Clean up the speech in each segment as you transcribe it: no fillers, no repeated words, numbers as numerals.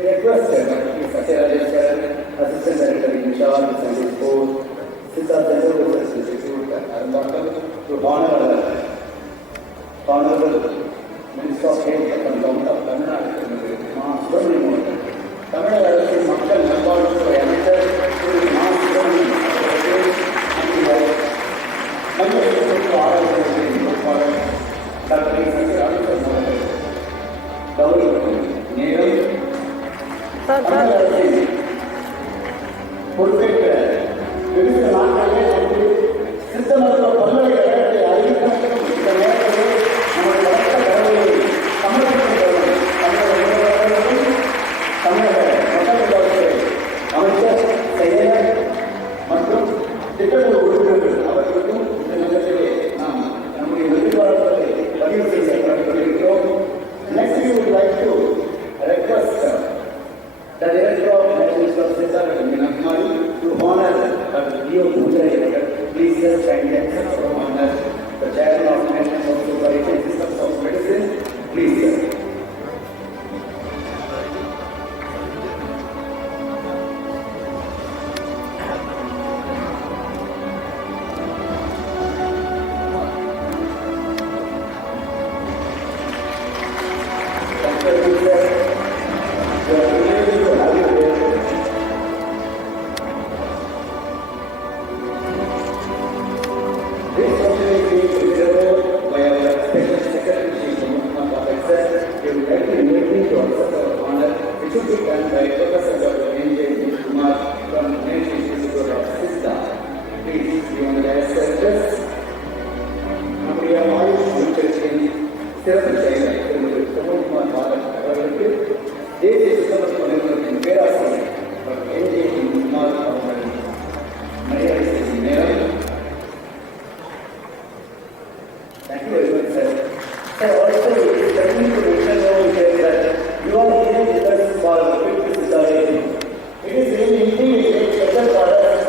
We request Satya Rajesh, Assistant Director in charge of Sunday Sport, Siddharth General Institute, and to honor Honorable Minister of Health and Government of Tamil Nadu, Mass Subramanian. Tamil Nadu மக்கள் நல்வாழ்வுத்துறை அமைச்சர் திரு மா. சுப்பிரமணியன் அவர்கள் ஆராய்ச்சியின் பொறுப்பாளர் டாக்டர் சத்ய ராஜேஷ் அவர்கள் கௌரவ நேரம் தமிழக அரசின் பொறுப்பேற்ற விவித நாட்களிலே சித்த மருத்துவ பல்கலைக்கழகத்தை அறிவிக்கும் இந்த நேரத்தில் நமது வளர்த்த கடவுளை தமிழக மக்கள் அமைச்சர் செயலர் மற்றும் திட்டக்குழு உறுப்பினர்கள் அவர்களுக்கும் இந்த நேரத்திலே நாம் நம்முடைய எதிர்பார்ப்புகளை பதிவு செய்ய கொண்டிருக்கிறோம். Next, we would like to request the Director of Minister of Siddharth Rajesh to honor Leo Bhujare. Please kindly accept from honor the Chairman of National Society Systems of Medicine. Please. Thank you very much, sir. Sir, also, it is something to mention over here that you are here with us for quick Siddharth. It is really indeed a special for us.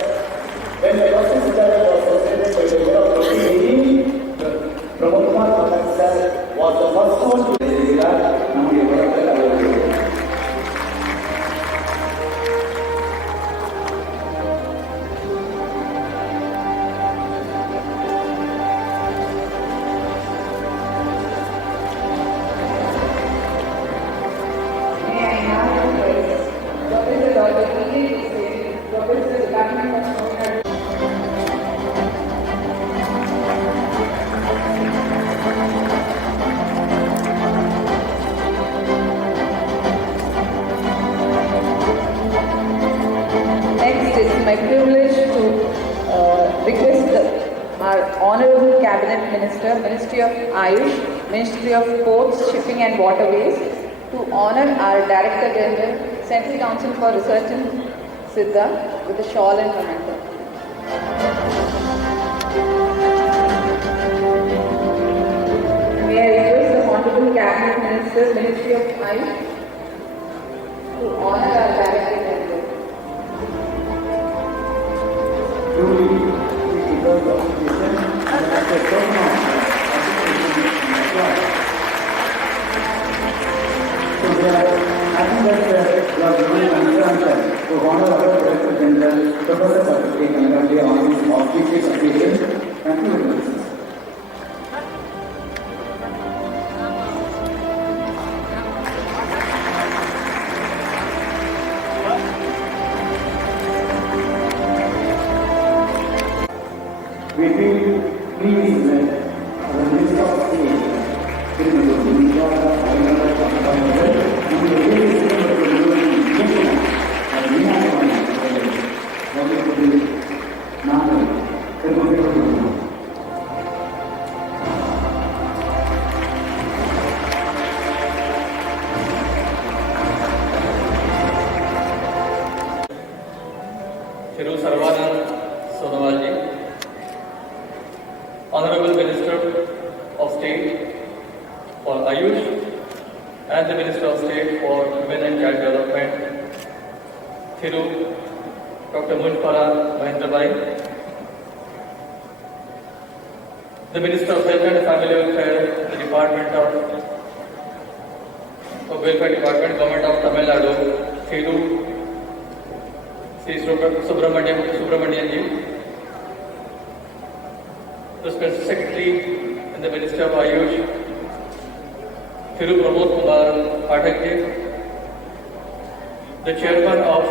When the first Siddharth was presented by the year of 2018, Pramod Kumar Pathak sir was the first one to deliver Namudi Pathak Award. My privilege to request our Honorable Cabinet Minister, Ministry of Ayush, Ministry of Ports, Shipping and Waterways, to honor our Director General, Central Council for Research in Siddha, with a shawl and memento. May I request the Honorable Cabinet Minister, Ministry of Ayush, to honor our Director General. Because of education and as a government, so we are happy that you are giving an answer to honor our Director General, Professor Saraswati Gangadhar on this auspicious occasion. Thank you very much. We feel pleased that the Minister of State, Srimati Bhumika Pathak, and the various members of the University are Thiru Sarvanand Sonowal ji, Honorable Minister of State for Ayush and the Minister of State for Women and Child Development, Thiru Dr. Munpara Mahendrabai, the Minister of Health and Family Welfare, the Department of of Welfare Department, Government of Tamil Nadu, Thiru Sri Subramanian ji, the Special Secretary in the Ministry of Ayush, Thiru Pramod Kumar Pathak ji, the Chairman of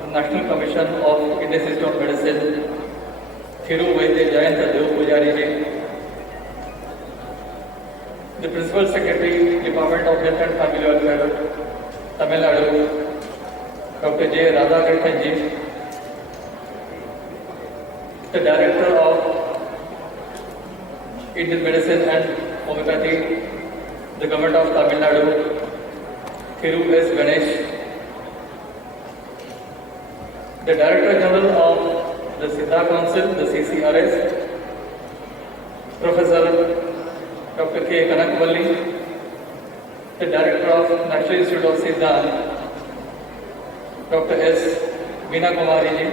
the National Commission of Indian System of Medicine, Thiru Vaidya Jayanta Dev Pujari ji, the Principal Secretary, Department of Health and Family Welfare, Tamil Nadu, Dr. J. Radhakrishnan ji, the Director of Indian Medicine and Homeopathy, the Government of Tamil Nadu, Thiru S. Ganesh, the Director General of the Siddha Council, the CCRS, Professor Dr. K. Kanakvalli, the Director of National Institute of Siddha, Dr. S. Veena Kumari ji,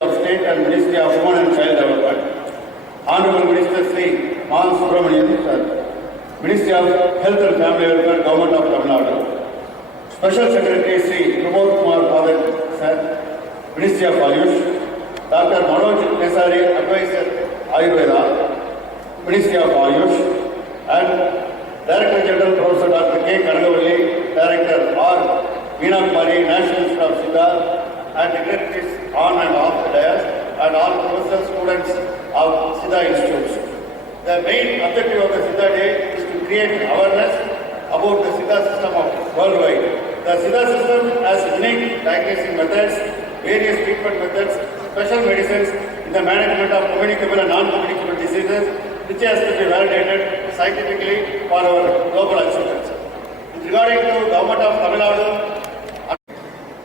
of State and Ministry of Women and Child Development, Honorable Minister Sri Maan Subramanian sir, Ministry of Health and Family Welfare, Government of Tamil Nadu, Special Secretary Sri Pramod Kumar Pathak sir, Ministry of Ayush, Dr. Manoj Nesari, Advisor Ayurveda, Ministry of Ayush, and Director General Professor Dr. K. Kanagavalli, Director R. Veena Kumari, National Institute of Siddha, and dignitaries on and off the dais, and all professors, students of Siddha institutes. The main objective of the Siddha Day is to create awareness about the Siddha system of worldwide. The Siddha system has unique diagnostic methods, various treatment methods, special medicines in the management of communicable and non-communicable diseases, which has to be validated scientifically for our global acceptance. Regarding to Government of Tamil Nadu,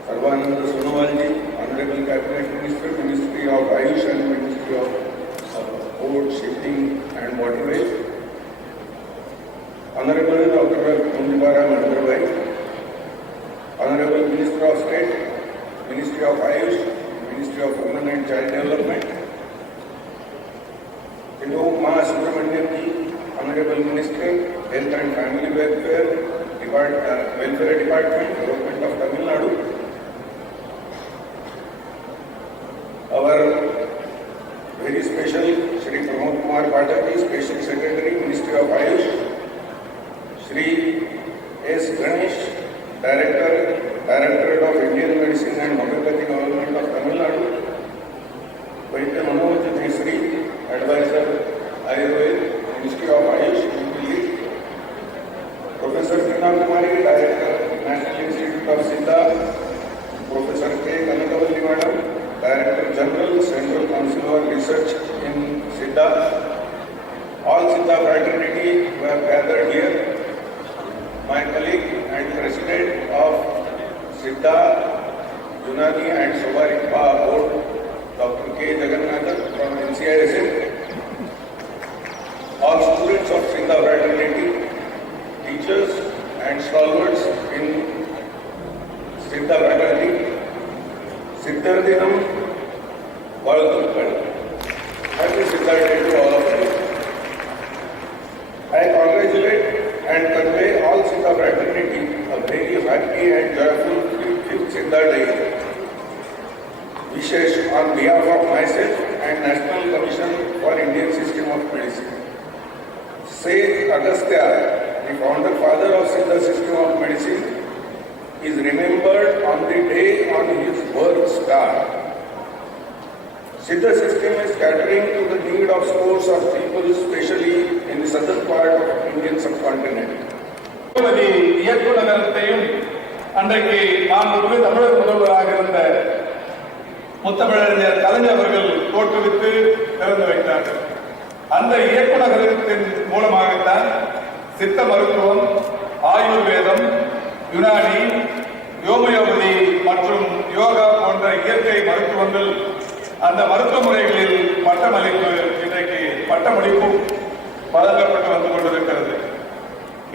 Sarvananda Sonowal ji, Honorable Cabinet Minister, Ministry of Ayush and Ministry of Port, Shipping and Waterways, Honorable Dr. Munjibara Mandarbai, Honorable Minister of State, Ministry of Ayush, Ministry of Women and Child Development, Thiru Maan Subramanian ji, Honorable Minister, Health and Family Welfare Department, Government of Tamil Nadu, our very special Shri Pramod Kumar Pathak, Special Secretary, Ministry of Ayush, Shri S. Ganesh, Directorate of Indian Medicine and Homeopathy, Government of Tamil Nadu, Vaidya Manoj Nesari, Advisor Ayurveda, Ministry of Ayush, Delhi, Professor Veena Kumari, Director, National Institute of Siddha, Professor K. Kanakavalli Madam, Director General, Central Council of Research in Siddha, all Siddha fraternity who have gathered here, my colleague and President of Siddha, Unani and Sobarikpa Board, Dr. K. Jagannathan from NCISM, all students of Siddha fraternity, teachers and stalwarts in Siddha fraternity, Siddhar Dinam Valthukal. Happy Siddha Day to all of you. I congratulate and convey all Siddha fraternity a very happy and joyful 5th Siddha Day. Wishes on behalf of myself and National Commission for Indian System of Medicine. Saint Agastya, the founder father of Siddha system of medicine, is remembered on the day on his birth star. Siddha system is catering to the need of scores of people, especially in the southern part of Indian subcontinent. இயக்குநரகத்தையும் அன்றைக்கு மாண்புமிகு தமிழக முதல்வராக இருந்த முத்தமிழறிஞர் கலைஞர் அவர்கள் தோற்றுவித்து திறந்து வைத்தார்கள். அந்த இயக்குநரகத்தின் மூலமாகத்தான் சித்த மருத்துவம், ஆயுர்வேதம், யுனானி, ஹோமியோபதி மற்றும் யோகா போன்ற இயற்கை மருத்துவங்கள், அந்த மருத்துவ முறைகளில் பட்டமளிப்பு இன்றைக்கு பட்டமளிப்பும் வழங்கப்பட்டு வந்து கொண்டிருக்கிறது.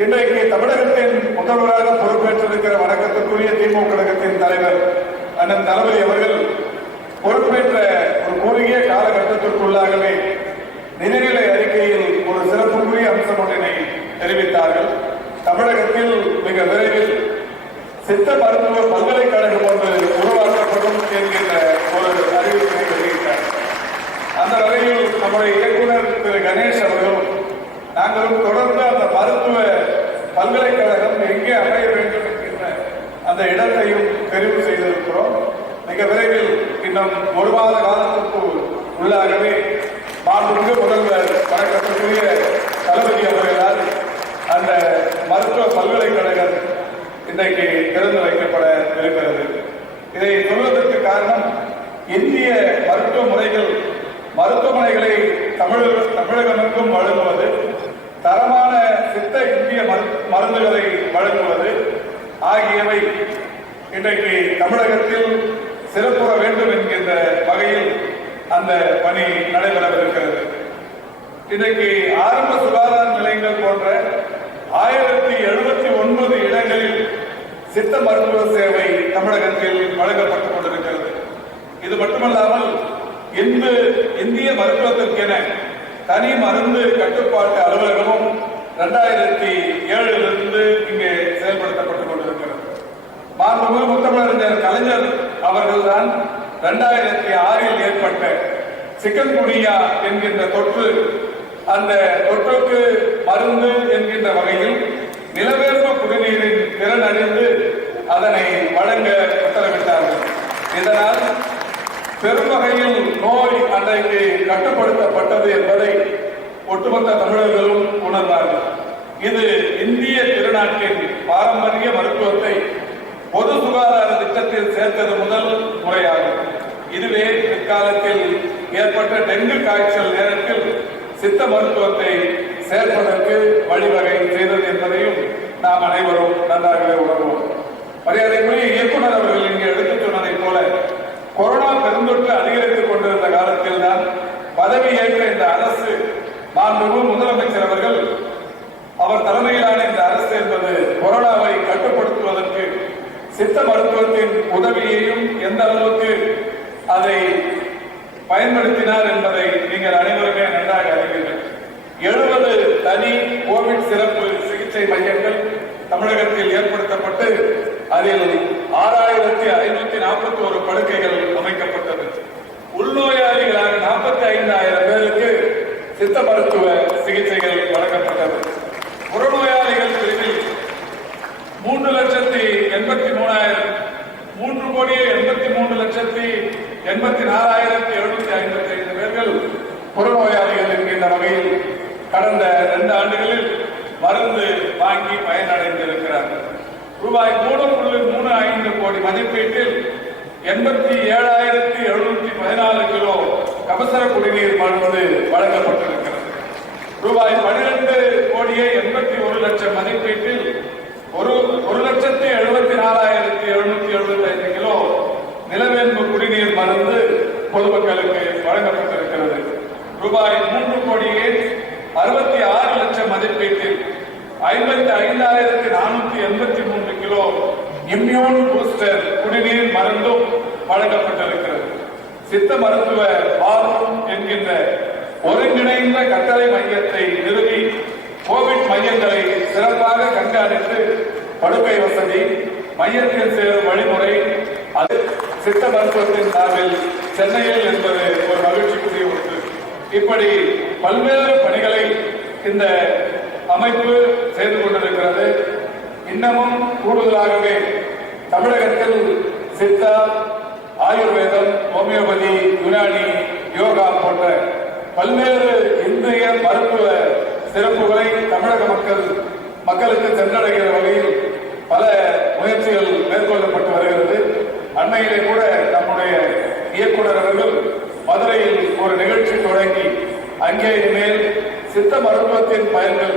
இன்றைக்கு தமிழகத்தின் முதல்வராக பொறுப்பேற்றிருக்கிற வணக்கத்திற்குரிய திமுக கழகத்தின் தலைவர் அண்ணன் தளபதி அவர்கள் பொறுப்பேற்ற ஒரு குறுகிய காலகட்டத்திற்குள்ளாகவே நிதிநிலை அறிக்கையில் ஒரு சிறப்புக்குரிய அம்சம் ஒன்றினை தெரிவித்தார்கள். தமிழகத்தில் மிக விரைவில் சித்த மருத்துவ பல்கலைக்கழகம் ஒன்று உருவாக்கப்படும் என்கின்ற ஒரு அறிவிப்பினை வெளியிட்டார். அந்த வகையில் நம்முடைய இயக்குனர் திரு கணேஷ் அவர்களும் நாங்களும் தொடர்ந்து அந்த மருத்துவ பல்கலைக்கழகம் எங்கே அமைய வேண்டும் என்கின்ற அந்த இடத்தையும் தெரிவு செய்திருக்கிறோம். மிக விரைவில் இன்னும் ஒரு மாத காலத்திற்கு உள்ளாகவே மாண்புமிகு முதல்வர் வணக்கத்திற்குரிய தளபதி அவர்களால் அந்த மருத்துவ பல்கலைக்கழகம் இன்றைக்கு திறந்து வைக்கப்பட இருக்கிறது. இதை சொல்வதற்கு காரணம், இந்திய மருத்துவ முறைகள் மருத்துவமனைகளை தமிழகமுக்கும் வழங்குவது, தரமான சித்த இந்திய மருந்துகளை வழங்குவது ஆகியவை இன்றைக்கு தமிழகத்தில் சிறப்புற வேண்டும் என்கின்ற வகையில் அந்த பணி நடைபெறவிருக்கிறது. இன்றைக்கு ஆரம்ப சுகாதார நிலையங்கள் போன்ற 1079 இடங்களில் சித்த மருத்துவ சேவை தமிழகத்தில் வழங்கப்பட்டுக் கொண்டிருக்கிறது. இது மட்டுமல்லாமல் இந்திய மருத்துவத்திற்கென தனி மருந்து கட்டுப்பாட்டு அலுவலகமும் 2007 இங்கே செயல்படுத்தப்பட்டுக் கொண்டிருக்கிறது. மாண்புமிகு முத்தமிழறிஞர் கலைஞர் அவர்கள்தான் 2006 ஏற்பட்ட சிக்கன் குனியா என்கின்ற தொற்று, அந்த தொற்றுக்கு மருந்து என்கின்ற வகையில் நிலவேர்ப்பு குடிநீரின் திறன் அறிந்து அதனை வழங்க உத்தரவிட்டார்கள். இதனால் பெரும் வகையில் நோய் அன்றைக்கு கட்டுப்படுத்தப்பட்டது என்பதை ஒட்டுமொத்த தமிழர்களும் உணர்ந்தார்கள். இது இந்திய திருநாட்டின் பாரம்பரிய மருத்துவத்தை பொது சுகாதார திட்டத்தில் சேர்த்தது முதல் முறையாகும். இதுவே பிற்காலத்தில் ஏற்பட்ட டெங்கு காய்ச்சல் நேரத்தில் சித்த மருத்துவத்தை சேர்ப்பதற்கு வழிவகை செய்தது என்பதையும் நாம் அனைவரும் நன்றாகவே உணர்வோம். மரியாதைக்குரிய இயக்குனர் அவர்கள் இங்கே எடுத்துச் சொன்னதைப் போல கொரோனா பெருந்தொற்று அதிகரித்துக் கொண்டிருந்த காலத்தில் தான் பதவி ஏற்ற இந்த அரசு, மாண்புமிகு முதலமைச்சர் அவர்கள், அவர் தலைமையிலான இந்த அரசு என்பது கொரோனாவை கட்டுப்படுத்துவதற்கு சித்த மருத்துவத்தின் உதவியையும் எந்த அளவுக்கு அதை பயன்படுத்தினார் என்பதை நீங்கள் அனைவருமே நன்றாக அறிவீர்கள். 70 தனி கோவிட் சிறப்பு சிகிச்சை மையங்கள் தமிழகத்தில் ஏற்படுத்தப்பட்டு அதில் 6541 படுக்கைகள் அமைக்கப்பட்டது. உள்நோயாளிகளாக 45,000 பேருக்கு சித்த மருத்துவ சிகிச்சைகள் வழங்கப்பட்டது. புறநோயாளிகள் பிரிவில் 3,83,84,755 பேர்கள் புறநோயாளிகள் என்கின்ற வகையில் கடந்த 2 ஆண்டுகளில் மருந்து வாங்கி பயனடைந்திருக்கிறார்கள். ரூபாய் 3.35 கோடி மதிப்பீட்டில் 87,714 கிலோ கபசர குடிநீர் மருந்து வழங்கப்பட்டிருக்கிறது. ரூபாய் 12,81 லட்சம் மதிப்பீட்டில் 1,74,775 கிலோ நிலவேம்பு குடிநீர் மருந்து பொதுமக்களுக்கு வழங்கப்பட்டிருக்கிறது. ரூபாய் 3,66 லட்சம் மதிப்பீட்டில் 55,483 கிலோ இம்யூன் பூஸ்டர் குடிநீர் மருந்தும் வழங்கப்பட்டிருக்கிறது. சித்த மருத்துவ பாலம் என்கின்ற ஒருங்கிணைந்த கட்டளை மையத்தை நிறுவி கோவிட் மையங்களை சிறப்பாக கண்காணித்து படுக்கை வசதி, மையத்தில் சேரும் வழிமுறை, அது சித்த மருத்துவத்தின் சார்பில் சென்னையில் என்பது ஒரு மகிழ்ச்சிக்குரிய ஒன்று. இப்படி பல்வேறு பணிகளை இந்த அமைப்பு செய்து கொண்டிருக்கிறது. இன்னமும் கூடுதலாகவே தமிழகத்தில் சித்தா, ஆயுர்வேதம், ஹோமியோபதி, யுனானி, யோகா போன்ற பல்வேறு இந்திய மருத்துவ சிறப்புகளை தமிழக மக்களுக்கு சென்றடைகிற வகையில் பல முயற்சிகள் மேற்கொள்ளப்பட்டு வருகிறது. அண்மையிலே கூட நம்முடைய இயக்குனர் அவர்கள் மதுரையில் ஒரு நிகழ்ச்சி தொடங்கி அங்கே இனிமேல் சித்த மருத்துவத்தின் பயன்கள்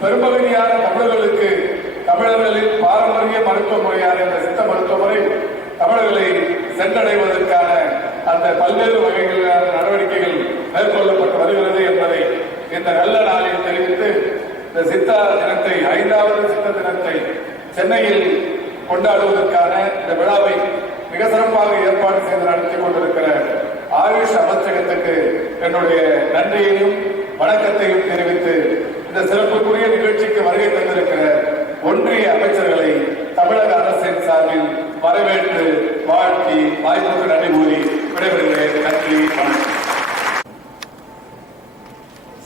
பெரும்பகுதியான தமிழர்களுக்கு தமிழர்களின் பாரம்பரிய மருத்துவ முறையான இந்த சித்த மருத்துவ முறை தமிழர்களை சென்றடைவதற்கான அந்த பல்வேறு வகைகளான நடவடிக்கைகள் மேற்கொள்ளப்பட்டு வருகிறது என்பதை இந்த நல்ல நாளில் தெரிவித்து இந்த சித்தா தினத்தை, 5வது சித்த தினத்தை சென்னையில் கொண்டாடுவதற்கான இந்த விழாவை மிக சிறப்பாக ஏற்பாடு செய்து நடத்தி கொண்டிருக்கிற ஆயுஷ் அமைச்சகத்துக்கு என்னுடைய நன்றியையும் வணக்கத்தையும் தெரிவித்து இந்த சிறப்புக்குரிய நிகழ்ச்சிக்கு வருகை தந்திருக்கிற ஒன்றிய அமைச்சர்களை தமிழக அரசின் சார்பில் வரவேற்று வாழ்த்தி வாய்ப்புக்கு நன்றி கூறி விடைபெறுகிறேன். நன்றி, வணக்கம்.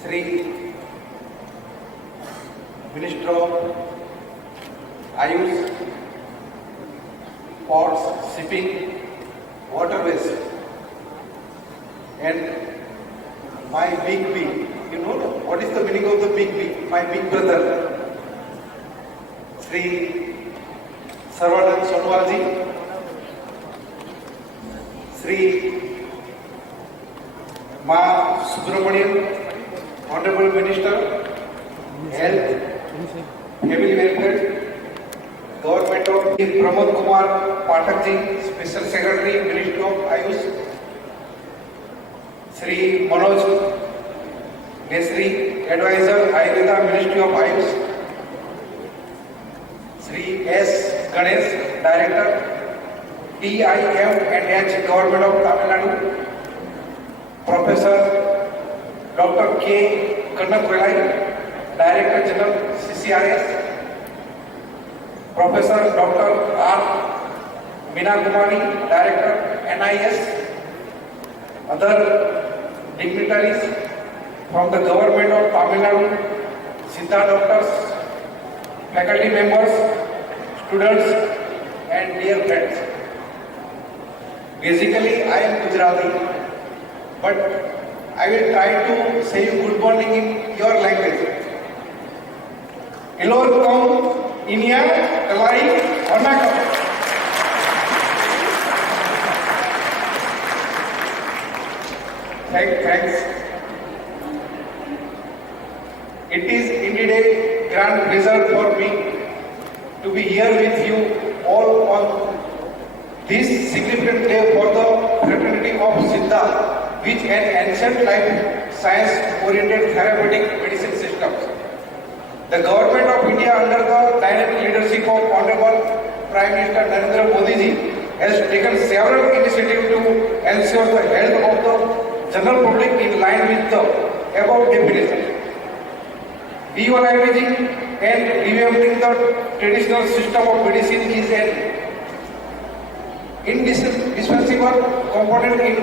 Sri Minister of Ayush, Ports, Shipping, Waterways, and my big B. You know what is the meaning of the big B? My big brother, Sri Sarvanan Sonwalji, Sri Ma Subramanian, Honorable Minister, Health, Family Welfare, Government of Pramod Kumar Pathak ji, Special Secretary, Ministry of Ayush, Sri Manoj Nesri, Advisor, Ayurveda, Ministry of Ayush, Sri S. Ganesh, Director, TIM&H, Government of Tamil Nadu, Professor Dr. K. Kannakwelai, Director General CCRS, Professor Dr. R. Meena Kumari, Director NIS, other dignitaries from the government of Tamil Nadu, Siddha doctors, faculty members, students, and dear friends. Basically, I am Gujarati, but I will try to say good morning in your language. Elorkam Inia Kalai Onakam. Thanks. It is indeed a grand pleasure for me to be here with you all on this significant day for the fraternity of Siddha, which an ancient life science-oriented therapeutic medicine system. The government of India under the dynamic leadership of Honorable Prime Minister Narendra Modi ji has taken several initiatives to ensure the health of the general public in line with the above definition. Revitalizing and revamping the traditional system of medicine is an indispensable component in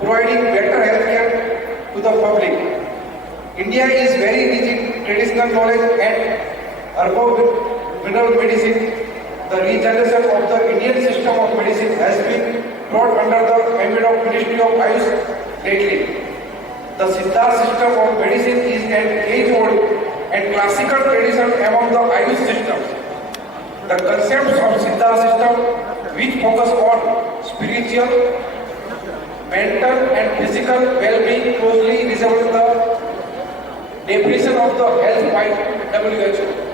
providing better healthcare to the public. India is very rich in traditional knowledge and herbal medicine. The regeneration of the Indian system of medicine has been brought under the ambit of Ministry of Ayush lately. The Siddha system of medicine is an age-old and classical tradition among the Ayush systems. The concepts of Siddha system, which focus on spiritual, mental and physical well-being, closely resemble the definition of the health by WHO.